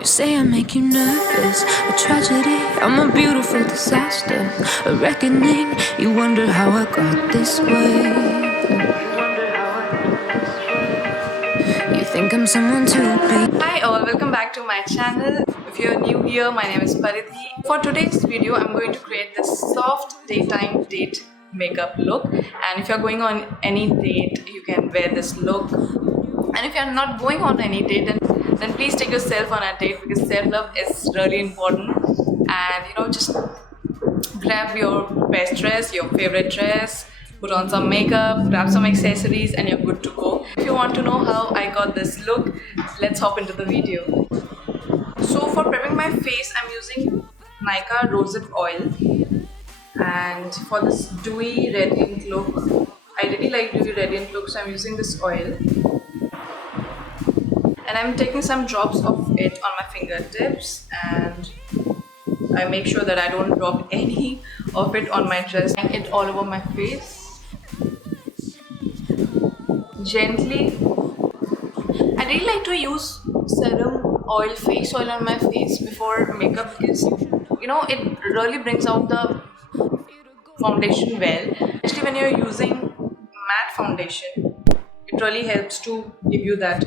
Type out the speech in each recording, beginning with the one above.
You say I make you nervous, a tragedy, I'm a beautiful disaster, a reckoning. You wonder how I got this way. You think I'm someone to be. Hi all, welcome back to my channel. If you're new here, my name is Paridhi. For today's video, I'm going to create this soft daytime date makeup look, and if you're going on any date, you can wear this look. And if you're not going on any date, then please take yourself on a date, because self-love is really important. And just grab your best dress, your favorite dress, put on some makeup, grab some accessories, and you're good to go. If you want to know how I got this look, let's hop into the video. So for prepping my face, I'm using Nykaa rosehip oil, and for this dewy radiant look, I really like dewy radiant look, so I'm using this oil. And I'm taking some drops of it on my fingertips, and I make sure that I don't drop any of it on my dress. And it all over my face. Gently. I really like to use serum oil, face oil on my face before makeup, because it really brings out the foundation well. Especially when you're using matte foundation, it really helps to give you that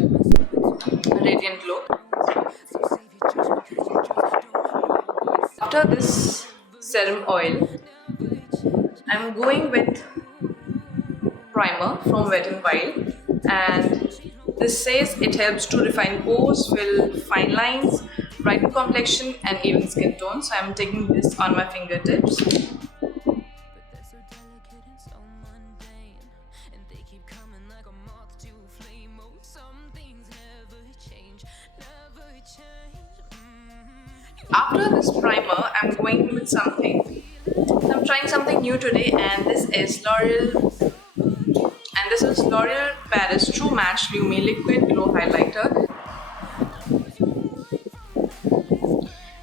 radiant look. After this serum oil, I'm going with primer from Wet n Wild, and this says it helps to refine pores, fill fine lines, brighten complexion and even skin tone. So I'm taking this on my fingertips. After this primer, I'm going with something. I'm trying something new today, and this is L'Oreal Paris True Match Lumi Liquid Glow Highlighter.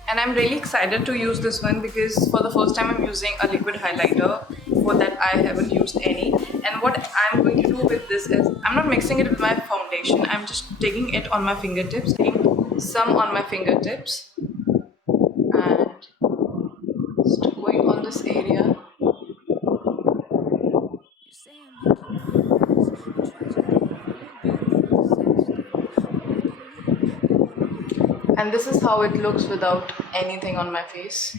And I'm really excited to use this one, because for the first time I'm using a liquid highlighter. Before that I haven't used any. And what I'm going to do with this is, I'm not mixing it with my foundation, I'm just taking it on my fingertips, taking some on my fingertips, and just going on this area. And this is how it looks without anything on my face.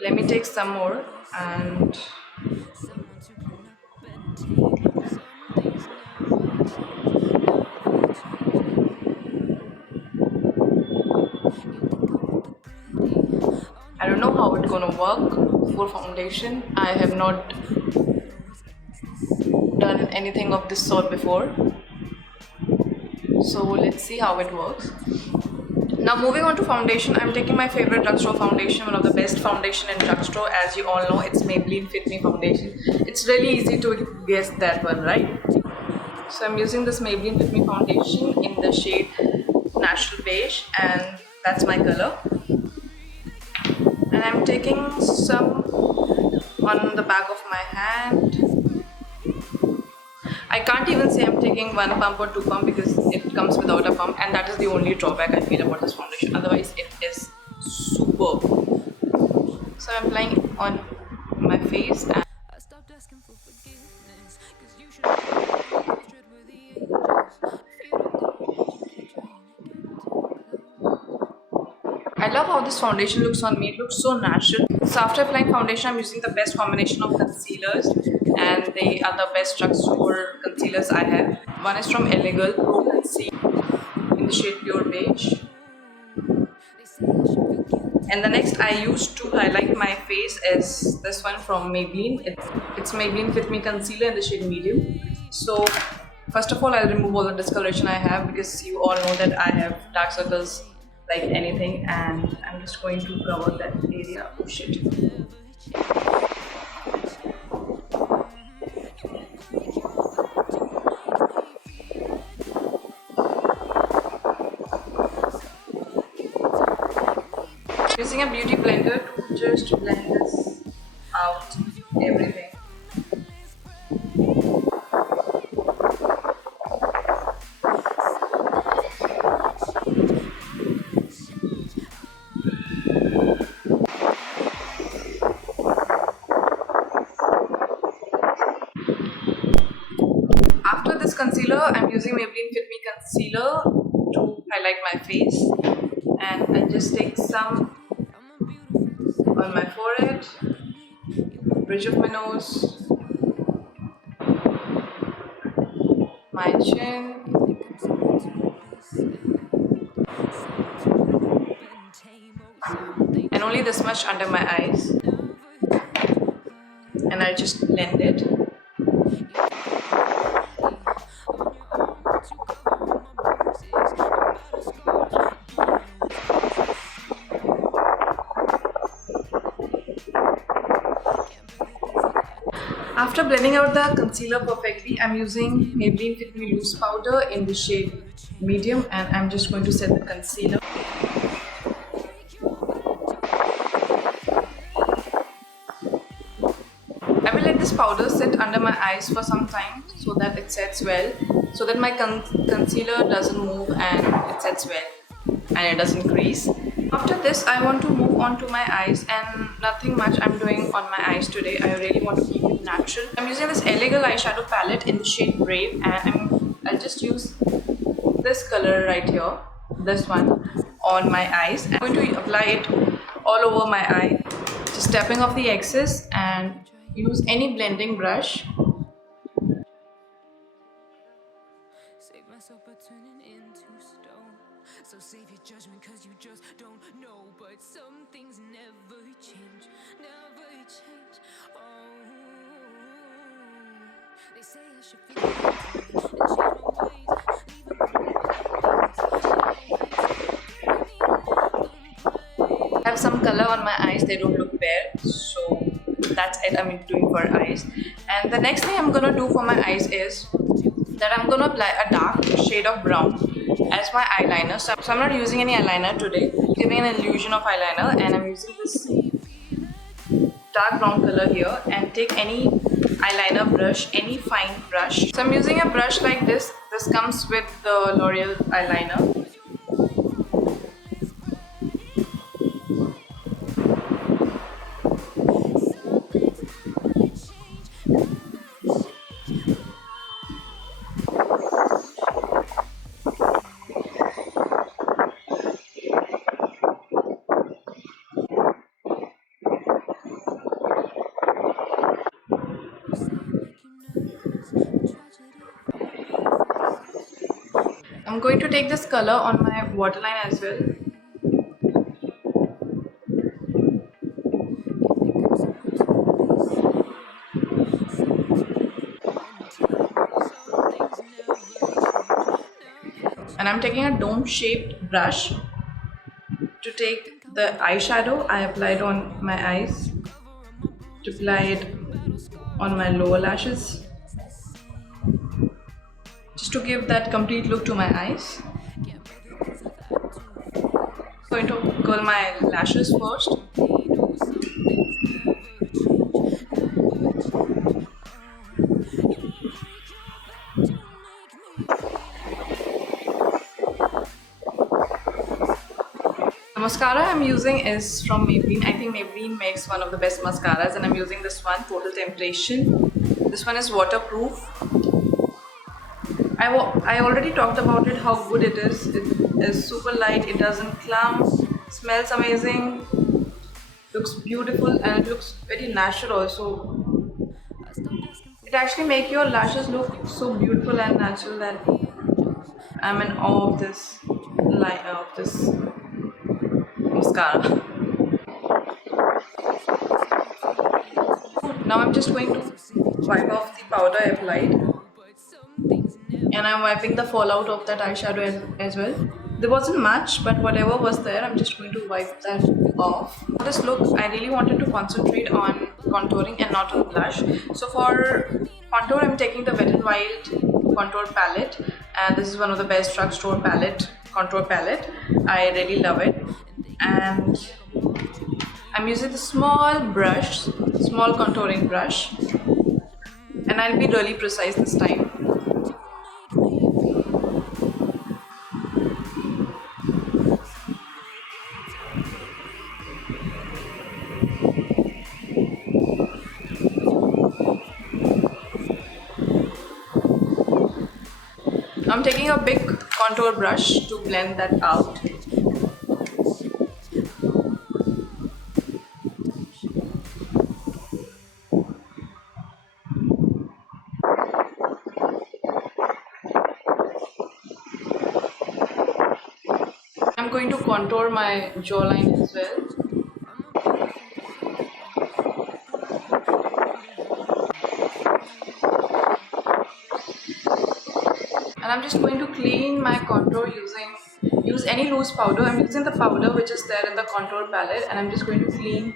Let me take some more, and I don't know how it's gonna work for foundation. I have not done anything of this sort before, so let's see how it works. Now moving on to foundation, I'm taking my favorite drugstore foundation, one of the best foundation in drugstore. As you all know, it's Maybelline Fit Me foundation. It's really easy to guess that one, right? So I'm using this Maybelline Fit Me foundation in the shade Natural Beige, and that's my color. And I'm taking some on the back of my hand. I can't even say I'm taking one pump or two pump, because it comes without a pump, and that is the only drawback I feel about this foundation. Otherwise it is superb. So I'm applying on my face, and I love how this foundation looks on me. It looks so natural. So after applying foundation, I'm using the best combination of concealers, and they are the best drugstore concealers I have. One is from Elegant Pro Conceal in the shade Pure Beige. And the next I use to highlight my face is this one from Maybelline. It's Maybelline Fit Me Concealer in the shade Medium. So first of all, I'll remove all the discoloration I have, because you all know that I have dark circles like anything, and I'm just going to cover that area. Oh shit. Using a beauty blender to just blend this out, everything. concealer. I'm using Maybelline Fit Me concealer to highlight my face, and I'll just take some on my forehead, bridge of my nose, my chin, and only this much under my eyes, and I'll just blend it. After blending out the concealer perfectly, I'm using Maybelline Fit Me Loose Powder in the shade medium, and I'm just going to set the concealer. I will let this powder sit under my eyes for some time so that it sets well, so that my concealer doesn't move and it sets well and it doesn't crease. After this, I want to move on to my eyes, and nothing much I'm doing on my eyes today. I really want to keep it natural. I'm using this Elegant eyeshadow palette in the shade Brave, and I'll just use this color right here, this one, on my eyes. I'm going to apply it all over my eye, just tapping off the excess, and use any blending brush. Save myself by turning into stone. So save your judgment, cause you just don't know. But some things never change, never change. Oh, they say I should feel it and change my ways. I have some color on my eyes, they don't look bare, so that's it I'm doing for eyes. And the next thing I'm gonna do for my eyes is that I'm gonna apply a dark shade of brown as my eyeliner. So I'm not using any eyeliner today, giving an illusion of eyeliner, and I'm using this dark brown color here, and take any eyeliner brush, any fine brush. So I'm using a brush like this. This comes with the L'Oreal eyeliner. I'm going to take this color on my waterline as well. And I'm taking a dome-shaped brush to take the eyeshadow I applied on my eyes, to apply it on my lower lashes, just to give that complete look to my eyes. I'm going to curl my lashes first. The mascara I'm using is from Maybelline. I think Maybelline makes one of the best mascaras, and I'm using this one, Total Temptation. This one is waterproof. I already talked about it, how good it is. It is super light, it doesn't clump, smells amazing, looks beautiful, and it looks very natural also. It actually makes your lashes look so beautiful and natural that I'm in awe of this mascara. Now I'm just going to wipe off the powder I applied, and I'm wiping the fallout of that eyeshadow as well. There wasn't much, but whatever was there, I'm just going to wipe that off. For this look, I really wanted to concentrate on contouring and not on blush. So for contour, I'm taking the Wet n Wild contour palette, and this is one of the best drugstore contour palette. I really love it, and I'm using the small contouring brush, and I'll be really precise this time. taking a big contour brush to blend that out. I'm going to contour my jawline as well. And I'm just going to clean my contour use any loose powder. I'm using the powder which is there in the contour palette, and I'm just going to clean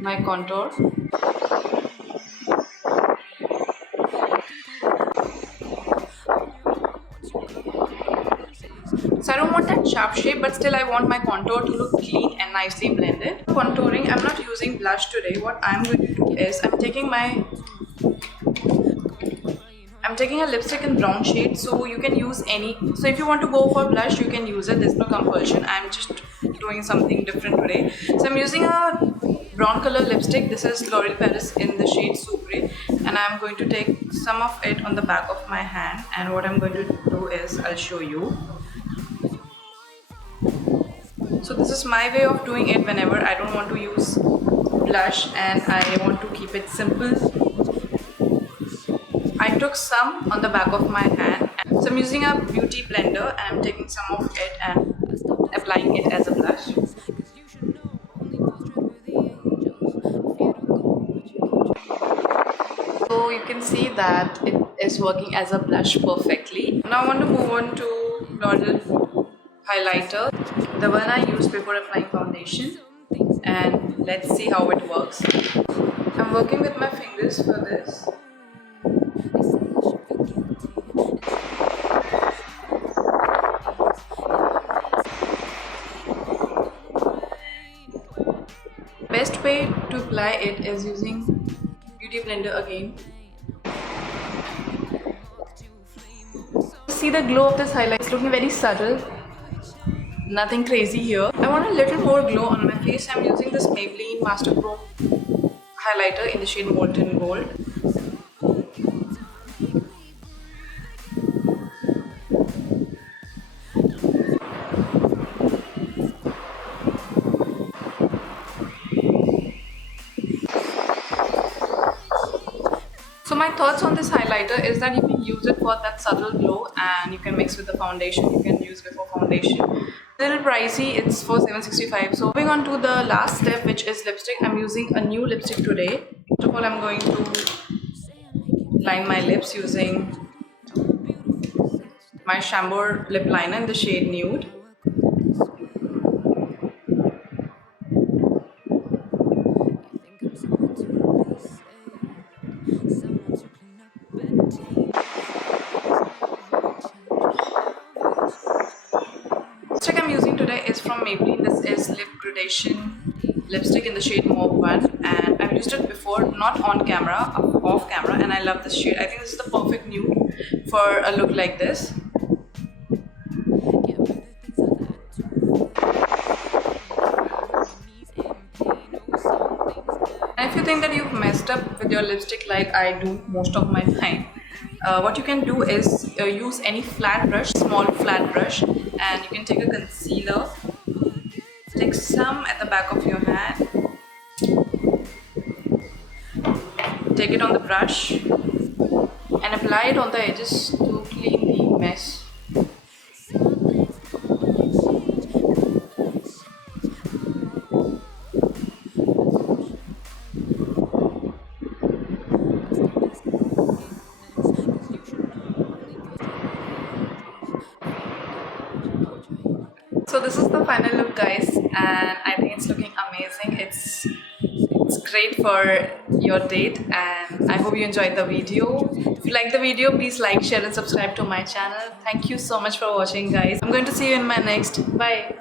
my contour. So I don't want that sharp shape, but still I want my contour to look clean and nicely blended. Contouring, I'm not using blush today. What I'm going to do is I'm taking a lipstick in brown shade, so you can use any. So if you want to go for blush, you can use it. There's no compulsion. I'm just doing something different today. So I'm using a brown color lipstick. This is L'Oreal Paris in the shade Sultry, and I'm going to take some of it on the back of my hand. And what I'm going to do is I'll show you. So this is my way of doing it whenever I don't want to use blush and I want to keep it simple. I took some on the back of my hand. So I'm using a beauty blender and I'm taking some of it and applying it as a blush. So you can see that it is working as a blush perfectly. Now I want to move on to L'Oreal highlighter, the one I used before applying foundation, and let's see how it works. I'm working with my fingers for this. Best way to apply it is using beauty blender again. See the glow of this highlight, it's looking very subtle. Nothing crazy here. I want a little more glow on my face. I'm using this Maybelline Master Pro highlighter in the shade Molten Gold. So my thoughts on this highlighter is that you can use it for that subtle glow and you can mix with the foundation. You can use before foundation. A little pricey, it's for $7.65. So moving on to the last step, which is lipstick. I'm using a new lipstick today. First of all, I'm going to line my lips using my Chambor lip liner in the shade Nude. Lipstick I'm using today is from Maybelline. This is Lip Gradation lipstick in the shade Mauve 1, and I've used it before, not on camera, off camera, and I love this shade. I think this is the perfect nude for a look like this. And if you think that you've messed up with your lipstick like I do most of my time, what you can do is use any flat brush, small flat brush, and you can take a concealer, take some at the back of your hand, take it on the brush and apply it on the edges to clean the mess. So this is the final look, guys, and I think it's looking amazing. It's great for your date, and I hope you enjoyed the video. If you like the video, please like, share and subscribe to my channel. Thank you so much for watching, guys. I'm going to see you in my next. Bye.